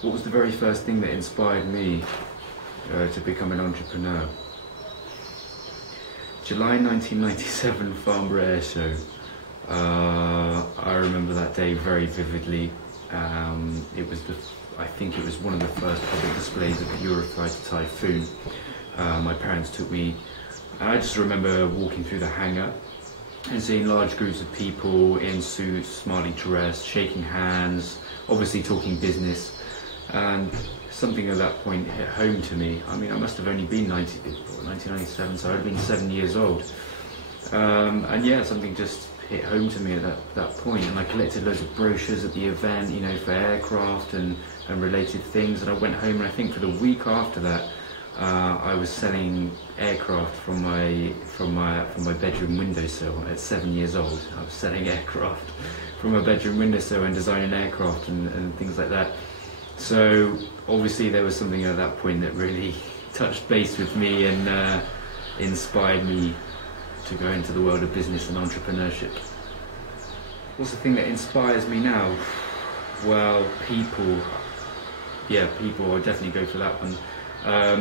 What was the very first thing that inspired me to become an entrepreneur? July 1997 Farnborough Air Show. I remember that day very vividly. I think it was one of the first public displays of the Eurofighter Typhoon. My parents took me, and I just remember walking through the hangar and seeing large groups of people in suits, smartly dressed, shaking hands, obviously talking business. And something at that point hit home to me. I mean, I must have only been 1997, so I'd been 7 years old. And yeah, something just hit home to me at that point. And I collected loads of brochures at the event, you know, for aircraft and related things. And I went home, and I think for the week after that, I was selling aircraft from my bedroom windowsill. At 7 years old, I was selling aircraft from my bedroom windowsill and designing aircraft and things like that. So obviously there was something at that point that really touched base with me and inspired me to go into the world of business and entrepreneurship. What's the thing that inspires me now? Well, people. Yeah, people. I'll definitely go for that one.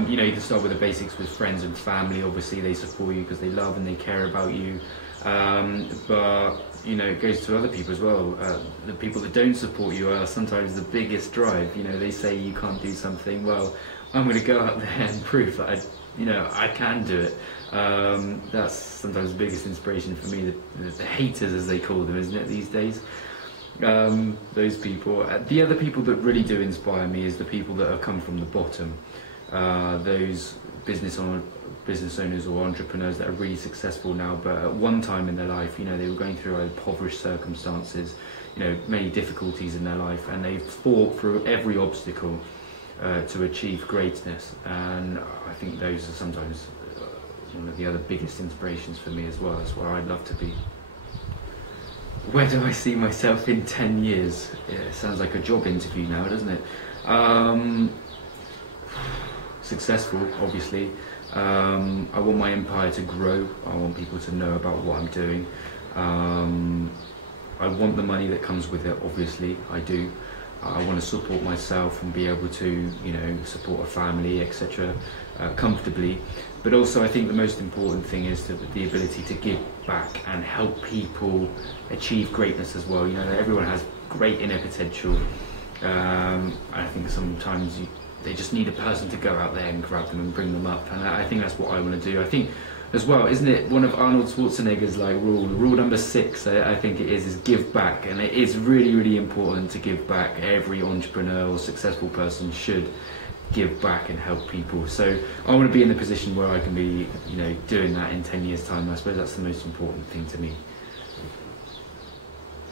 You know, you can start with the basics with friends and family. Obviously they support you because they love and they care about you. But you know, it goes to other people as well. The people that don't support you are sometimes the biggest drive. You know, they say you can't do something. Well, I'm going to go out there and prove that I can do it. That's sometimes the biggest inspiration for me. The haters, as they call them, isn't it, these days? Those people. The other people that really do inspire me is the people that have come from the bottom. Those business owners or entrepreneurs that are really successful now, but at one time in their life, you know, they were going through impoverished circumstances, you know, many difficulties in their life, and they've fought through every obstacle to achieve greatness. And I think those are sometimes one of the other biggest inspirations for me as well. That's where I'd love to be. Where do I see myself in 10 years? Yeah, it sounds like a job interview now, doesn't it? Successful, obviously. I want my empire to grow. I want people to know about what I'm doing. I want the money that comes with it, obviously, I do. I want to support myself and be able to, you know, support a family, etc., comfortably. But also I think the most important thing is the ability to give back and help people achieve greatness as well. You know, everyone has great inner potential. I think sometimes they just need a person to go out there and grab them and bring them up, and I think that's what I want to do. I think as well, isn't it one of Arnold Schwarzenegger's rule number 6, I think it is give back, and it is really, really important to give back. Every entrepreneur or successful person should give back and help people. So I want to be in the position where I can be, you know, doing that in 10 years' time. I suppose that's the most important thing to me.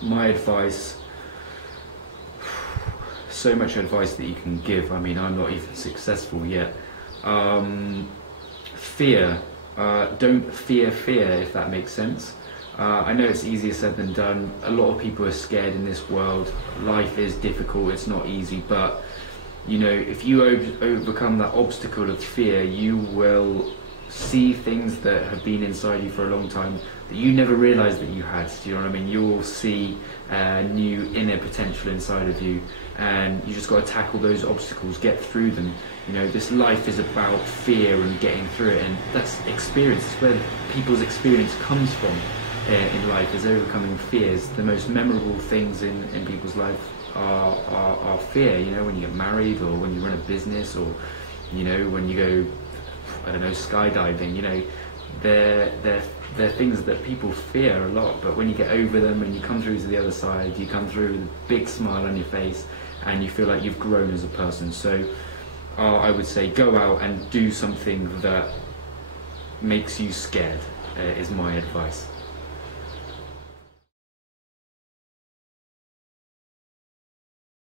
My advice. So much advice that you can give. I mean, I'm not even successful yet. Fear. Don't fear, if that makes sense. I know it's easier said than done. A lot of people are scared in this world. Life is difficult, it's not easy, but you know, if you overcome that obstacle of fear, you will see things that have been inside you for a long time that you never realized that you had. Do you know what I mean? You'll see new inner potential inside of you, and you just got to tackle those obstacles, get through them. You know, this life is about fear and getting through it, and that's experience. It's where people's experience comes from in life, is overcoming fears. The most memorable things in people's life are fear. You know, when you get married, or when you run a business, or you know, when you go, I don't know, skydiving. You know, they're things that people fear a lot, but when you get over them and you come through to the other side, you come through with a big smile on your face, and you feel like you've grown as a person. So I would say go out and do something that makes you scared, is my advice.